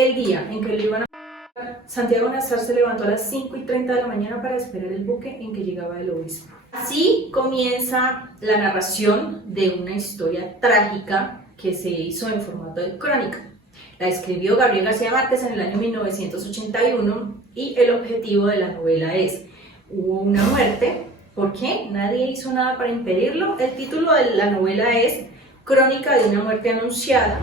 El día en que lo iban a Santiago Nazar se levantó a las 5:30 de la mañana para esperar el buque en que llegaba el obispo. Así comienza la narración de una historia trágica que se hizo en formato de crónica. La escribió Gabriel García Márquez en el año 1981 y el objetivo de la novela es: hubo una muerte, ¿por qué? Nadie hizo nada para impedirlo. El título de la novela es Crónica de una muerte anunciada.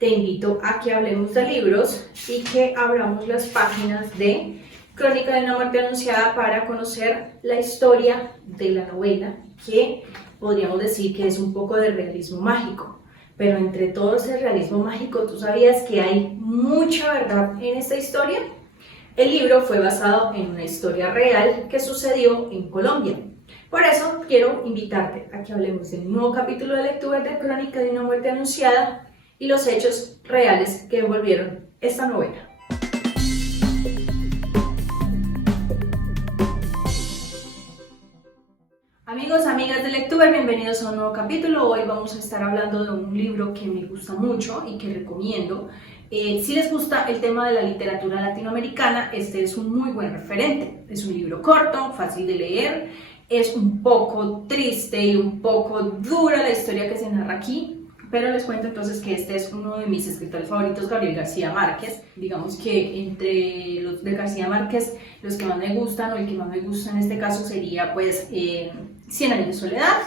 Te invito a que hablemos de libros y que abramos las páginas de Crónica de una muerte anunciada para conocer la historia de la novela, que podríamos decir que es un poco de realismo mágico. Pero entre todo ese realismo mágico, ¿tú sabías que hay mucha verdad en esta historia? El libro fue basado en una historia real que sucedió en Colombia. Por eso quiero invitarte a que hablemos de un nuevo capítulo de lectura de Crónica de una muerte anunciada y los hechos reales que envolvieron esta novela. Amigos, amigas de Lectuber, bienvenidos a un nuevo capítulo. Hoy vamos a estar hablando de un libro que me gusta mucho y que recomiendo. Si les gusta el tema de la literatura latinoamericana, este es un muy buen referente. Es un libro corto, fácil de leer, es un poco triste y un poco dura la historia que se narra aquí. Pero les cuento entonces que este es uno de mis escritores favoritos, Gabriel García Márquez. Digamos que entre los de García Márquez, los que más me gustan, o el que más me gusta en este caso sería pues Cien años de soledad,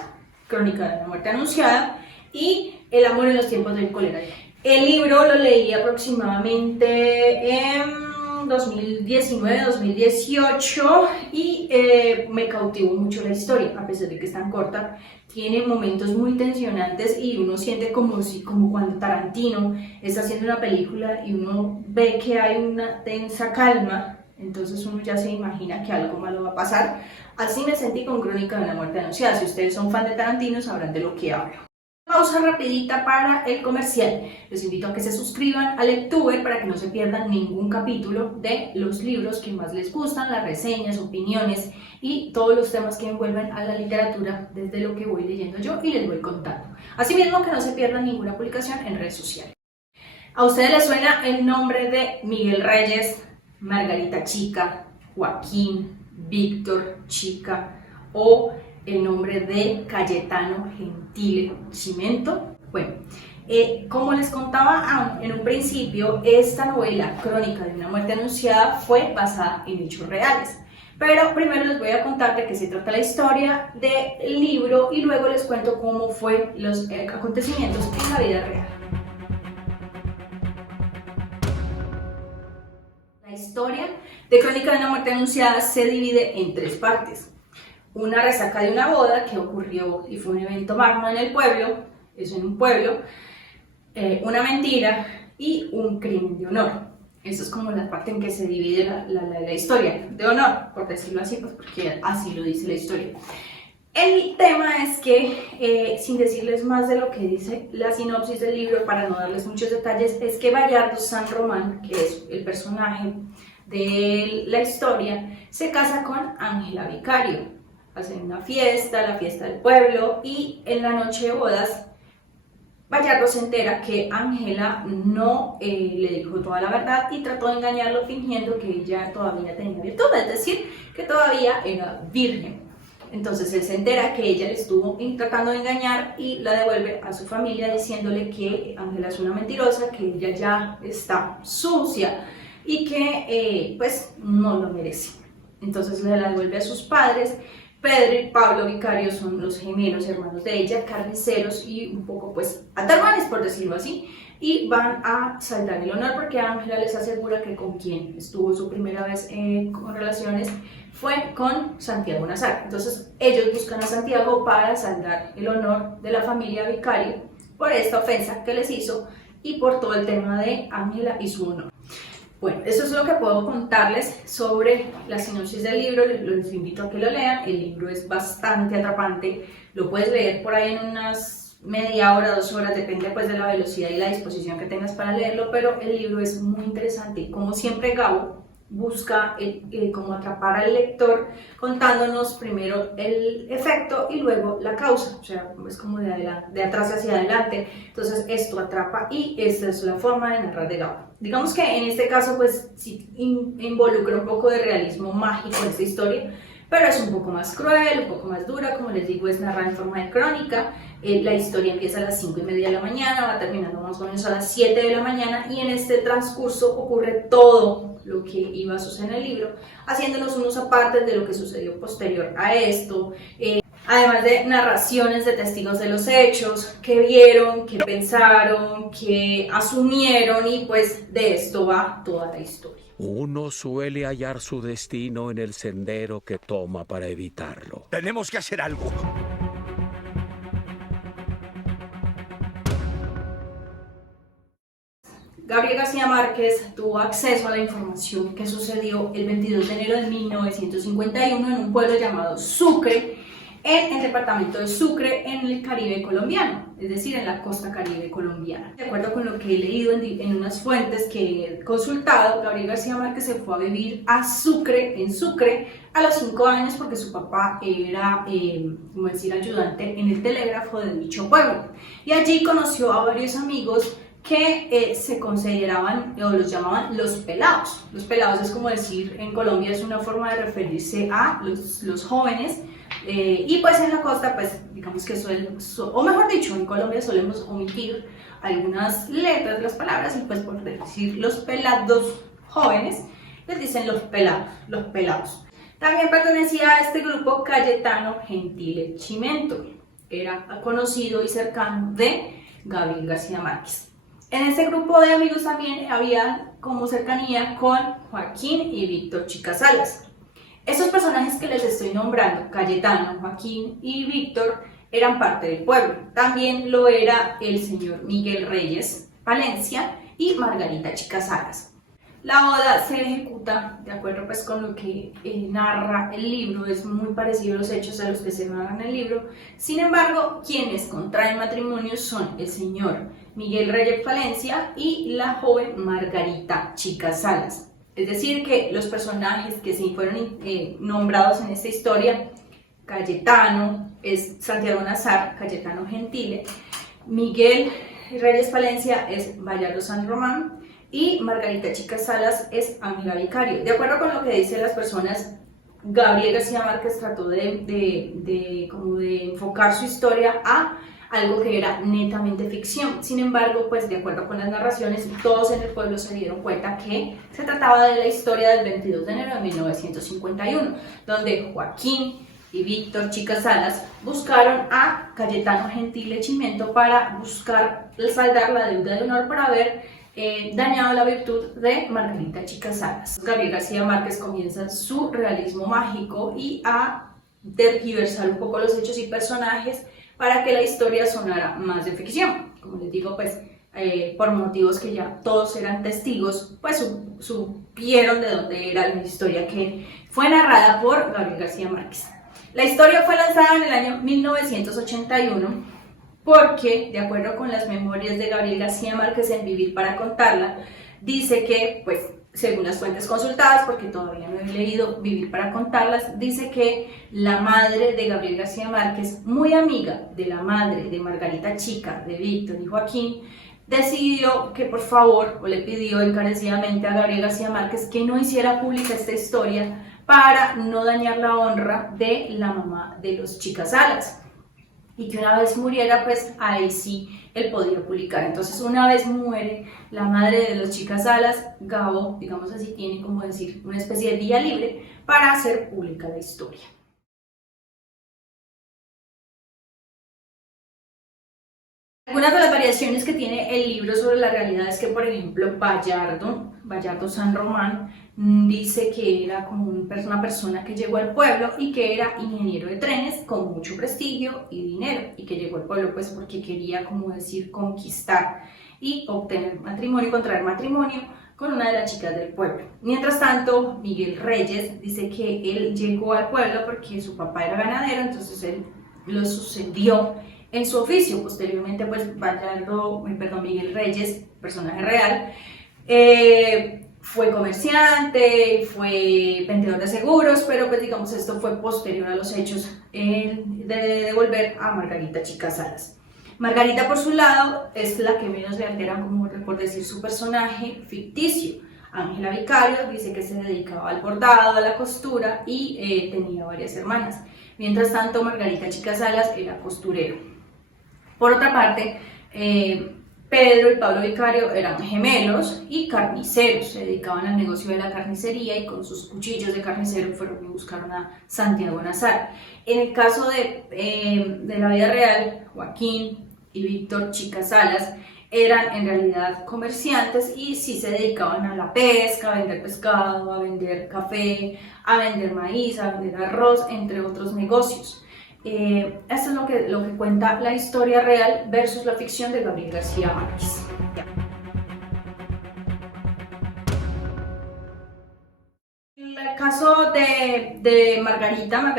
Crónica de una muerte anunciada y El amor en los tiempos del cólera. El libro lo leí aproximadamente en 2019-2018 y me cautivó mucho la historia, a pesar de que es tan corta. Tiene momentos muy tensionantes y uno siente como cuando Tarantino está haciendo una película y uno ve que hay una tensa calma, entonces uno ya se imagina que algo malo va a pasar. Así me sentí con Crónica de una muerte anunciada. Si ustedes son fan de Tarantino sabrán de lo que hablo. Pausa rapidita para el comercial. Les invito a que se suscriban a Lectuber para que no se pierdan ningún capítulo de los libros que más les gustan, las reseñas, opiniones y todos los temas que envuelven a la literatura desde lo que voy leyendo yo y les voy contando. Asimismo, que no se pierdan ninguna publicación en redes sociales. ¿A ustedes les suena el nombre de Miguel Reyes, Margarita Chica, Joaquín, Víctor Chica o el nombre de Cayetano Gentile Chimento? Bueno, como les contaba en un principio, esta novela, Crónica de una muerte anunciada, fue basada en hechos reales. Pero primero les voy a contar de qué se trata la historia del libro y luego les cuento cómo fue los acontecimientos en la vida real. La historia de Crónica de una muerte anunciada se divide en tres partes. Una resaca de una boda que ocurrió y fue un evento magno en el pueblo, eso en un pueblo, una mentira y un crimen de honor. Eso es como la parte en que se divide la historia, de honor, por decirlo así, pues porque así lo dice la historia. El tema es que, sin decirles más de lo que dice la sinopsis del libro, para no darles muchos detalles, es que Bayardo San Román, que es el personaje de la historia, se casa con Ángela Vicario. Hacen una fiesta, la fiesta del pueblo, y en la noche de bodas Bayardo se entera que Ángela no le dijo toda la verdad y trató de engañarlo fingiendo que ella todavía tenía virtud, es decir, que todavía era virgen. Entonces él se entera que ella le estuvo tratando de engañar y la devuelve a su familia diciéndole que Ángela es una mentirosa, que ella ya está sucia y que pues no lo merece. Entonces le la devuelve a sus padres. Pedro y Pablo Vicario son los gemelos hermanos de ella, carniceros y un poco pues atarmanes, por decirlo así, y van a saldar el honor porque Ángela les asegura que con quien estuvo su primera vez con relaciones fue con Santiago Nazar. Entonces ellos buscan a Santiago para saldar el honor de la familia Vicario por esta ofensa que les hizo y por todo el tema de Ángela y su honor. Bueno, eso es lo que puedo contarles sobre la sinopsis del libro. Les invito a que lo lean. El libro es bastante atrapante. Lo puedes leer por ahí en unas media hora, 2 horas, depende pues de la velocidad y la disposición que tengas para leerlo, pero el libro es muy interesante. Como siempre, Gabo busca como atrapar al lector contándonos primero el efecto y luego la causa, o sea, es como de atrás hacia adelante. Entonces esto atrapa y esta es la forma de narrar de Gabo. Digamos que en este caso pues sí involucra un poco de realismo mágico en esta historia, pero es un poco más cruel, un poco más dura, como les digo, es narrada en forma de crónica. La historia empieza a las 5:30 de la mañana, va terminando más o menos a las 7 de la mañana y en este transcurso ocurre todo lo que iba a suceder en el libro, haciéndonos unos apartes de lo que sucedió posterior a esto, además de narraciones de testigos de los hechos, que vieron, que pensaron, que asumieron y pues de esto va toda la historia. Uno suele hallar su destino en el sendero que toma para evitarlo. Tenemos que hacer algo. Gabriel García Márquez tuvo acceso a la información que sucedió el 22 de enero de 1951 en un pueblo llamado Sucre, en el departamento de Sucre, en el Caribe colombiano, es decir, en la costa caribe colombiana. De acuerdo con lo que he leído en unas fuentes que he consultado, Gabriel García Márquez se fue a vivir a Sucre, en Sucre, a los 5 años porque su papá era, como decir, ayudante en el telégrafo de dicho pueblo. Y allí conoció a varios amigos que se consideraban o los llamaban los pelados. Los pelados es como decir, en Colombia es una forma de referirse a los jóvenes. Y pues en la costa, pues digamos que o mejor dicho, en Colombia solemos omitir algunas letras de las palabras y pues por decir los pelados jóvenes, les dicen los pelados. También pertenecía a este grupo Cayetano Gentile Chimento, era conocido y cercano de Gabriel García Márquez. En este grupo de amigos también había como cercanía con Joaquín y Víctor Chica Salas. Estos personajes que les estoy nombrando, Cayetano, Joaquín y Víctor, eran parte del pueblo. También lo era el señor Miguel Reyes Palencia y Margarita Chica Salas. La boda se ejecuta de acuerdo pues con lo que narra el libro, es muy parecido a los hechos a los que se narran en el libro. Sin embargo, quienes contraen matrimonio son el señor Miguel Reyes Palencia y la joven Margarita Chica Salas. Es decir, que los personajes que sí fueron nombrados en esta historia, Cayetano es Santiago Nazar, Cayetano Gentile, Miguel Reyes Palencia es Bayardo San Román y Margarita Chica Salas es Ángela Vicario. De acuerdo con lo que dicen las personas, Gabriel García Márquez trató de enfocar su historia a algo que era netamente ficción. Sin embargo, pues de acuerdo con las narraciones, todos en el pueblo se dieron cuenta que se trataba de la historia del 22 de enero de 1951, donde Joaquín y Víctor Chica Salas buscaron a Cayetano Gentile Chimento para buscar saldar la deuda de honor por haber dañado la virtud de Margarita Chica Salas. Gabriel García Márquez comienza su realismo mágico y a tergiversar un poco los hechos y personajes para que la historia sonara más de ficción. Como les digo, pues por motivos que ya todos eran testigos, pues supieron de dónde era la historia que fue narrada por Gabriel García Márquez. La historia fue lanzada en el año 1981 porque, de acuerdo con las memorias de Gabriel García Márquez en Vivir para contarla, dice que, pues, según las fuentes consultadas, porque todavía no he leído Vivir para contarlas, dice que la madre de Gabriel García Márquez, muy amiga de la madre de Margarita Chica, de Víctor y Joaquín, decidió que por favor, o le pidió encarecidamente a Gabriel García Márquez que no hiciera pública esta historia para no dañar la honra de la mamá de los Chica Salas. Y que una vez muriera, pues ahí sí él podía publicar. Entonces, una vez muere la madre de los Chica Salas, Gabo, digamos así, tiene como decir una especie de vía libre para hacer pública la historia. Algunas de las variaciones que tiene el libro sobre la realidad es que, por ejemplo, Bayardo San Román, dice que era como una persona que llegó al pueblo y que era ingeniero de trenes con mucho prestigio y dinero, y que llegó al pueblo pues porque quería, como decir, conquistar y obtener matrimonio, contraer matrimonio con una de las chicas del pueblo. Mientras tanto, Miguel Reyes dice que él llegó al pueblo porque su papá era ganadero, entonces él lo sucedió en su oficio. Posteriormente, pues Miguel Reyes, personaje real, fue comerciante, fue vendedor de seguros, pero pues digamos esto fue posterior a los hechos de devolver a Margarita Chica Salas. Margarita, por su lado, es la que menos le altera, como por decir, su personaje ficticio. Ángela Vicario dice que se dedicaba al bordado, a la costura y tenía varias hermanas. Mientras tanto, Margarita Chica Salas era costurero. Por otra parte, Pedro y Pablo Vicario eran gemelos y carniceros, se dedicaban al negocio de la carnicería y con sus cuchillos de carnicero fueron y buscaron a Santiago Nazar. En el caso de la vida real, Joaquín y Víctor Chica Salas eran en realidad comerciantes y sí se dedicaban a la pesca, a vender pescado, a vender café, a vender maíz, a vender arroz, entre otros negocios. Esto es lo que cuenta la historia real versus la ficción de Gabriel García Márquez. El caso de Margarita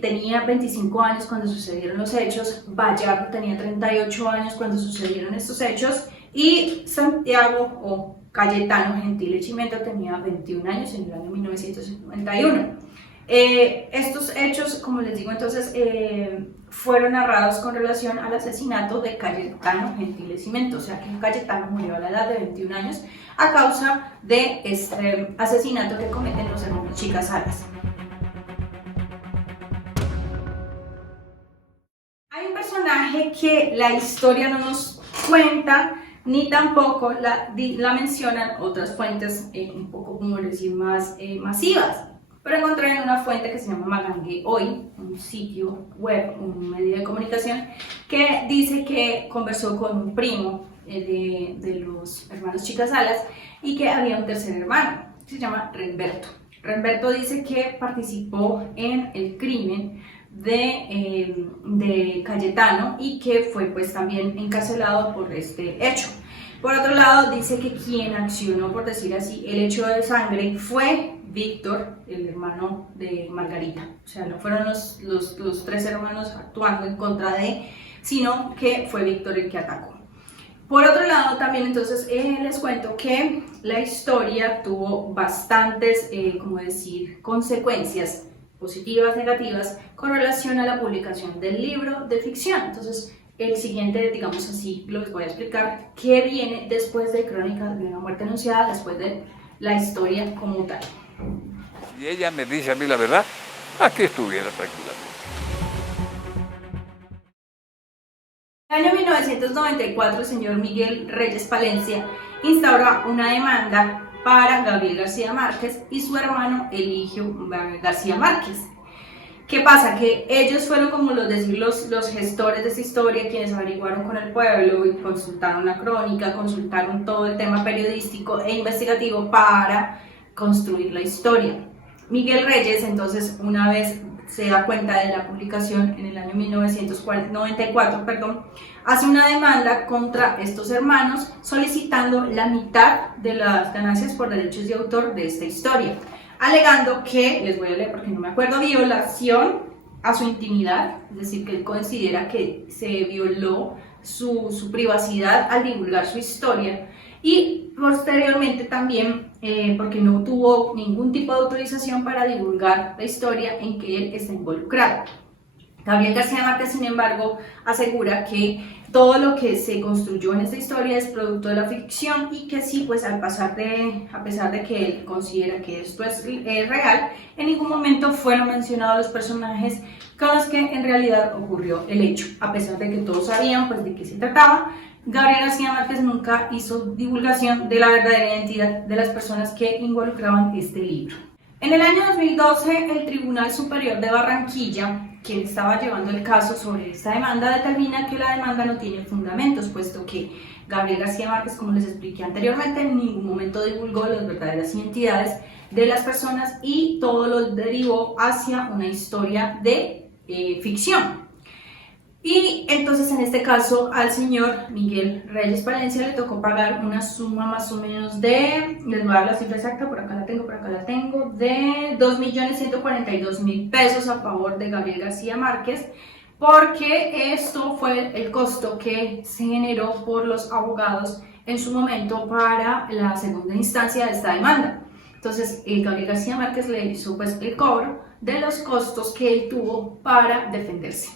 tenía 25 años cuando sucedieron los hechos, Bayardo tenía 38 años cuando sucedieron estos hechos y Santiago o Cayetano Gentile Chimento tenía 21 años en el año 1991. Estos hechos, como les digo entonces, fueron narrados con relación al asesinato de Cayetano Gentile Chimento, o sea que Cayetano murió a la edad de 21 años a causa de este asesinato que cometen los hermanos Chica Salas. Hay un personaje que la historia no nos cuenta, ni tampoco la mencionan otras fuentes un poco, como decir, más masivas. Pero encontré en una fuente que se llama Magangue Hoy, un sitio web, un medio de comunicación, que dice que conversó con un primo de los hermanos Chica Salas y que había un tercer hermano, que se llama Renberto. Renberto dice que participó en el crimen de Cayetano y que fue pues también encarcelado por este hecho. Por otro lado, dice que quien accionó, por decir así, el hecho de sangre fue Víctor, el hermano de Margarita. O sea, no fueron los tres hermanos actuando en contra de, sino que fue Víctor el que atacó. Por otro lado, también entonces les cuento que la historia tuvo bastantes, como decir, consecuencias positivas, negativas, con relación a la publicación del libro de ficción. Entonces, el siguiente, digamos así, les voy a explicar qué viene después de Crónicas de una muerte anunciada, después de la historia como tal. Y ella me dice a mí la verdad, aquí estuviera tranquilamente. En el año 1994, el señor Miguel Reyes Palencia instaura una demanda para Gabriel García Márquez y su hermano Eligio García Márquez. ¿Qué pasa? Que ellos fueron como los gestores de esta historia, quienes averiguaron con el pueblo y consultaron la crónica, consultaron todo el tema periodístico e investigativo para construir la historia. Miguel Reyes, entonces, una vez se da cuenta de la publicación en el año 1994, hace una demanda contra estos hermanos solicitando la mitad de las ganancias por derechos de autor de esta historia, alegando que, les voy a leer porque no me acuerdo, violación a su intimidad, es decir, que él considera que se violó su privacidad al divulgar su historia, y posteriormente también porque no tuvo ningún tipo de autorización para divulgar la historia en que él está involucrado. Gabriel García Márquez, sin embargo, asegura que todo lo que se construyó en esta historia es producto de la ficción y que sí, pues a pesar de que él considera que esto es real, en ningún momento fueron mencionados los personajes con los que en realidad ocurrió el hecho. A pesar de que todos sabían pues de qué se trataba, Gabriel García Márquez nunca hizo divulgación de la verdadera identidad de las personas que involucraban este libro. En el año 2012, el Tribunal Superior de Barranquilla, quien estaba llevando el caso sobre esta demanda, determina que la demanda no tiene fundamentos, puesto que Gabriel García Márquez, como les expliqué anteriormente, en ningún momento divulgó las verdaderas identidades de las personas y todo lo derivó hacia una historia de ficción. Y entonces en este caso al señor Miguel Reyes Palencia le tocó pagar una suma más o menos de, les voy a dar la cifra exacta, por acá la tengo, de 2.142.000 pesos a favor de Gabriel García Márquez, porque esto fue el costo que se generó por los abogados en su momento para la segunda instancia de esta demanda. Entonces, Gabriel García Márquez le hizo pues el cobro de los costos que él tuvo para defenderse.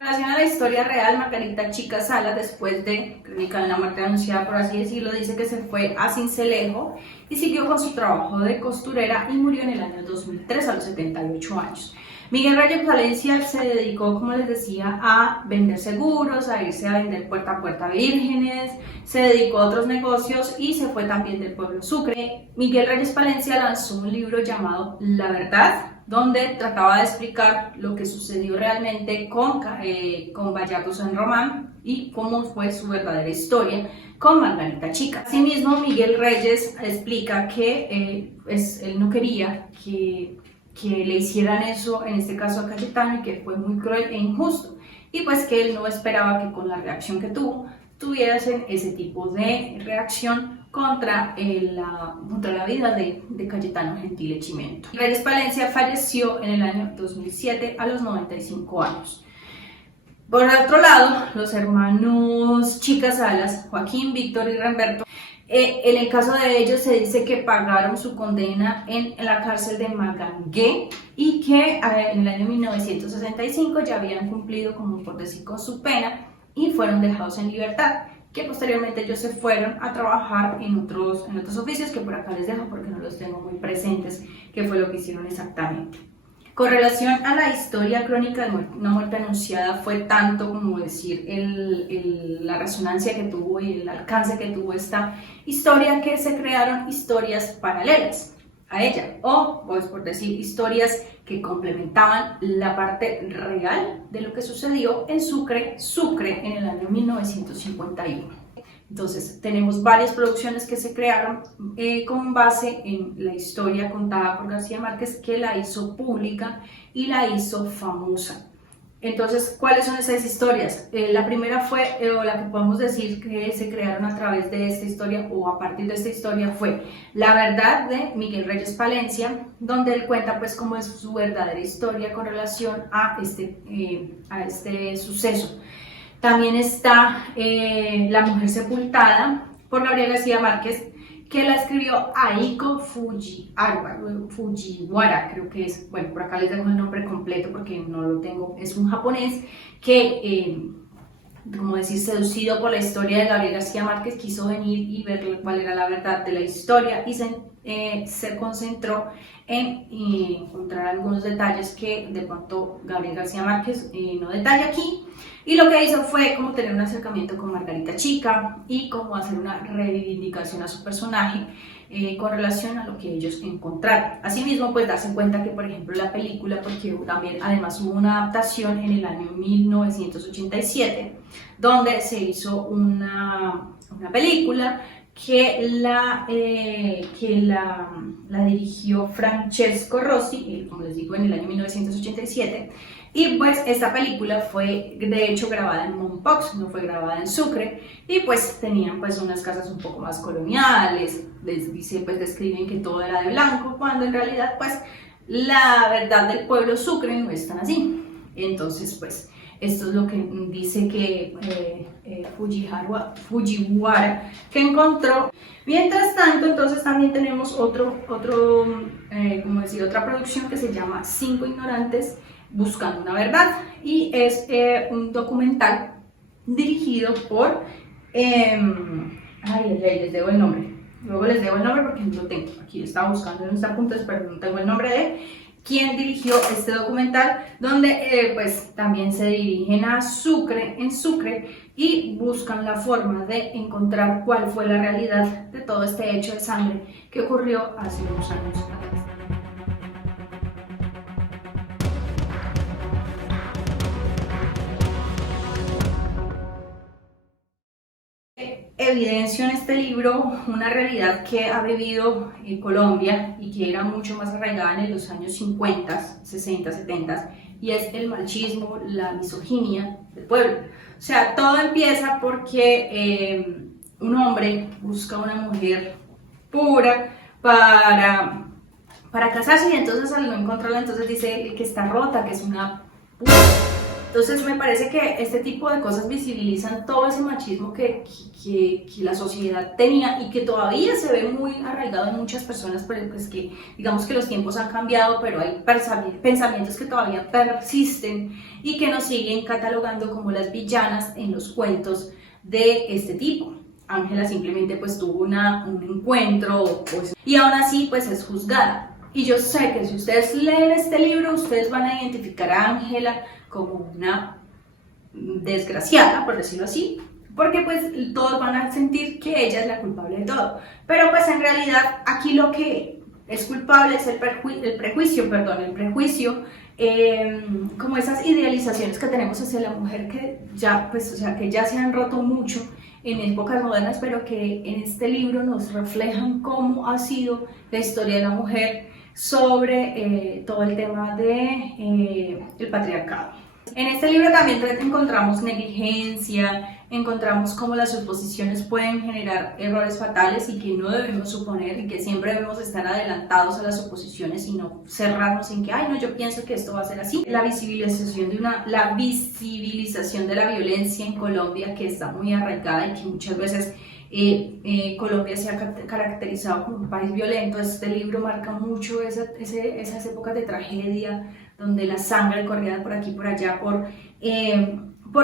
En relación a la historia real, Margarita Chica Salas, después de Crónica de una muerte anunciada, por así decirlo, dice que se fue a Sincelejo y siguió con su trabajo de costurera y murió en el año 2003 a los 78 años. Miguel Reyes Valencia se dedicó, como les decía, a vender seguros, a irse a vender puerta a puerta vírgenes, se dedicó a otros negocios y se fue también del pueblo Sucre. Miguel Reyes Valencia lanzó un libro llamado La Verdad, donde trataba de explicar lo que sucedió realmente con Bayardo San Román y cómo fue su verdadera historia con Margarita Chica. Asimismo, Miguel Reyes explica que él no quería que le hicieran eso, en este caso a Cayetano, y que fue muy cruel e injusto, y pues que él no esperaba que con la reacción que tuviesen ese tipo de reacción contra la vida de Cayetano Gentile Chimento. Reyes Palencia falleció en el año 2007 a los 95 años. Por otro lado, los hermanos Chica Salas, Joaquín, Víctor y Ramberto, en el caso de ellos se dice que pagaron su condena en la cárcel de Magangué y que en el año 1965 ya habían cumplido, como por decir, con su pena y fueron dejados en libertad, que posteriormente ellos se fueron a trabajar en otros oficios que por acá les dejo porque no los tengo muy presentes, qué fue lo que hicieron exactamente. Con relación a la historia crónica de una muerte anunciada, fue tanto como decir la resonancia que tuvo y el alcance que tuvo esta historia, que se crearon historias paralelas a ella, o pues por decir historias que complementaban la parte real de lo que sucedió en Sucre en el año 1951. Entonces tenemos varias producciones que se crearon con base en la historia contada por García Márquez, que la hizo pública y la hizo famosa. Entonces, ¿cuáles son esas historias? La primera fue, o la que podemos decir que se crearon a través de esta historia o a partir de esta historia, fue La Verdad de Miguel Reyes Palencia, donde él cuenta pues cómo es su verdadera historia con relación a este suceso. También está La Mujer Sepultada por Gabriel García Márquez, que la escribió Aiko Fujiwara, creo que es. Bueno, por acá les dejo el nombre completo porque no lo tengo. Es un japonés que, como decir, seducido por la historia de Gabriel García Márquez, quiso venir y ver cuál era la verdad de la historia y se concentró en encontrar algunos detalles que de pronto Gabriel García Márquez no detalla aquí, y lo que hizo fue como tener un acercamiento con Margarita Chica y como hacer una reivindicación a su personaje con relación a lo que ellos encontraron. Asimismo, pues darse cuenta que, por ejemplo, la película, porque también además hubo una adaptación en el año 1987 donde se hizo una película que la dirigió Francesco Rossi, como les digo, en el año 1987, y pues esta película fue de hecho grabada en Mompox, no fue grabada en Sucre, y pues tenían pues unas casas un poco más coloniales, describen que todo era de blanco, cuando en realidad pues la verdad del pueblo Sucre no es tan así. Entonces pues esto es lo que dice que Fujiwara que encontró. Mientras tanto, entonces también tenemos otra producción que se llama Cinco Ignorantes Buscando una Verdad, y es un documental dirigido por les debo el nombre, luego les debo el nombre porque no lo tengo, aquí estaba buscando en esta punta, pero no tengo el nombre de quien dirigió este documental, donde pues también se dirigen a Sucre y buscan la forma de encontrar cuál fue la realidad de todo este hecho de sangre que ocurrió hace unos años atrás. Evidencio en este libro una realidad que ha vivido Colombia y que era mucho más arraigada en los años 50, 60, 70, y es el machismo, la misoginia del pueblo. O sea, todo empieza porque un hombre busca una mujer pura para casarse, y entonces al no encontrarla, entonces dice que está rota, que es una puta. Entonces me parece que este tipo de cosas visibilizan todo ese machismo que la sociedad tenía y que todavía se ve muy arraigado en muchas personas, pero pues que digamos que los tiempos han cambiado, pero hay pensamientos que todavía persisten y que nos siguen catalogando como las villanas en los cuentos de este tipo. Ángela simplemente pues tuvo un encuentro pues, y aún así pues es juzgada. Y yo sé que si ustedes leen este libro, ustedes van a identificar a Ángela como una desgraciada, por decirlo así, porque pues todos van a sentir que ella es la culpable de todo. Pero pues en realidad aquí lo que es culpable es el prejuicio, como esas idealizaciones que tenemos hacia la mujer que ya, pues, o sea, que ya se han roto mucho en épocas modernas, pero que en este libro nos reflejan cómo ha sido la historia de la mujer sobre todo el tema de el patriarcado. En este libro también encontramos negligencia, encontramos cómo las suposiciones pueden generar errores fatales y que no debemos suponer y que siempre debemos estar adelantados a las suposiciones y no cerrarnos en que, ay no, yo pienso que esto va a ser así. La visibilización de la violencia en Colombia, que está muy arraigada y que muchas veces Colombia se ha caracterizado como un país violento. Este libro marca mucho esas épocas de tragedia, donde la sangre corría por aquí y por allá por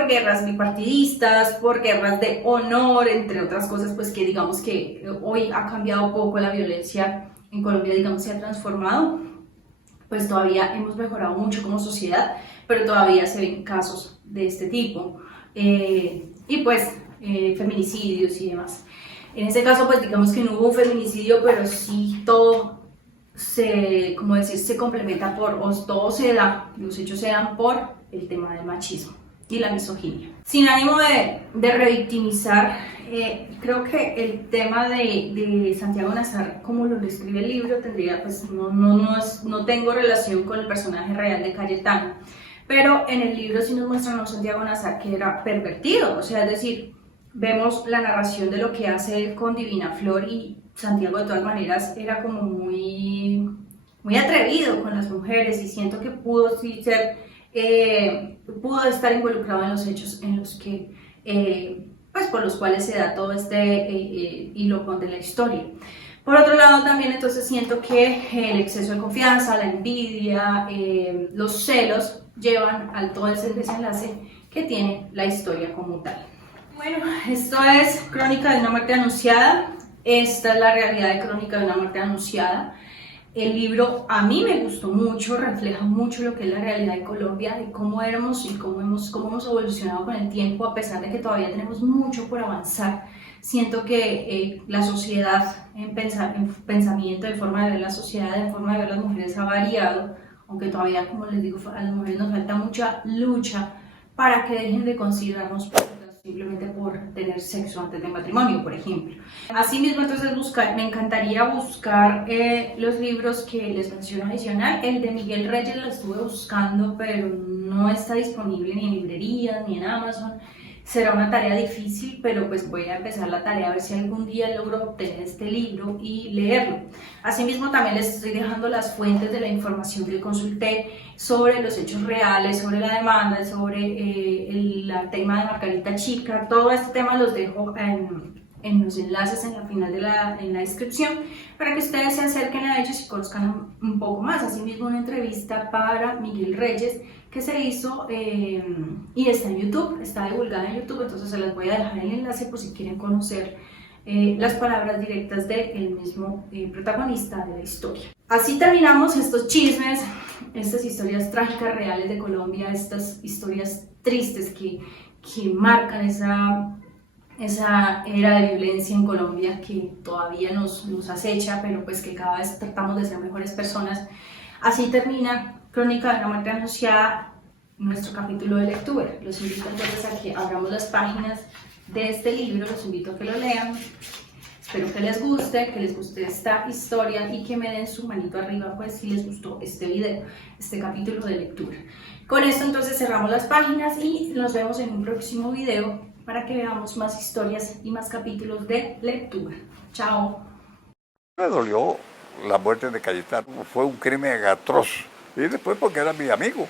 guerras bipartidistas, por guerras de honor, entre otras cosas, pues que digamos que hoy ha cambiado poco la violencia en Colombia, digamos se ha transformado, pues todavía hemos mejorado mucho como sociedad, pero todavía se ven casos de este tipo, y pues feminicidios y demás. En este caso pues digamos que no hubo un feminicidio, pero sí todo se complementa todo se da, los hechos se dan por el tema del machismo y la misoginia. Sin ánimo de revictimizar, creo que el tema de Santiago Nazar, como lo describe el libro, tendría, pues no tengo relación con el personaje real de Cayetano, pero en el libro sí nos muestran a un Santiago Nazar que era pervertido, o sea, es decir, vemos la narración de lo que hace él con Divina Flor y Santiago de todas maneras era como muy atrevido con las mujeres y siento que pudo estar involucrado en los hechos en los que, pues por los cuales se da todo este hilo de la historia. Por otro lado también entonces siento que el exceso de confianza, la envidia, los celos llevan a todo ese desenlace que tiene la historia como tal. Bueno, esto es Crónica de una muerte anunciada. Esta es la realidad de Crónica de una muerte anunciada. El libro a mí me gustó mucho, refleja mucho lo que es la realidad de Colombia, de cómo éramos y cómo hemos evolucionado con el tiempo, a pesar de que todavía tenemos mucho por avanzar. Siento que la sociedad en pensamiento, de forma de ver la sociedad, de forma de ver las mujeres ha variado, aunque todavía, como les digo, a las mujeres nos falta mucha lucha para que dejen de considerarnos simplemente por tener sexo antes del matrimonio, por ejemplo. Asimismo, entonces me encantaría buscar los libros que les menciono adicional. El de Miguel Reyes lo estuve buscando, pero no está disponible ni en librerías ni en Amazon. Será una tarea difícil, pero pues voy a empezar la tarea a ver si algún día logro obtener este libro y leerlo. Asimismo, también les estoy dejando las fuentes de la información que consulté sobre los hechos reales, sobre la demanda, sobre el tema de Margarita Chica. Todo este tema los dejo en los enlaces en la final en la descripción para que ustedes se acerquen a ellos y conozcan un poco más. Asimismo, una entrevista para Miguel Reyes que se hizo y está en YouTube, está divulgada en YouTube, entonces se las voy a dejar el enlace por si quieren conocer las palabras directas del mismo protagonista de la historia. Así terminamos estos chismes, estas historias trágicas reales de Colombia, estas historias tristes que marcan esa era de violencia en Colombia que todavía nos acecha, pero pues que cada vez tratamos de ser mejores personas. Así termina Crónica de una muerte anunciada, nuestro capítulo de lectura. Los invito entonces a que abramos las páginas de este libro, los invito a que lo lean. Espero que les guste esta historia y que me den su manito arriba pues si les gustó este video, este capítulo de lectura. Con esto entonces cerramos las páginas y nos vemos en un próximo video para que veamos más historias y más capítulos de lectura. Chao. Me dolió la muerte de Cayetano, fue un crimen atroz. Y después porque era mi amigo.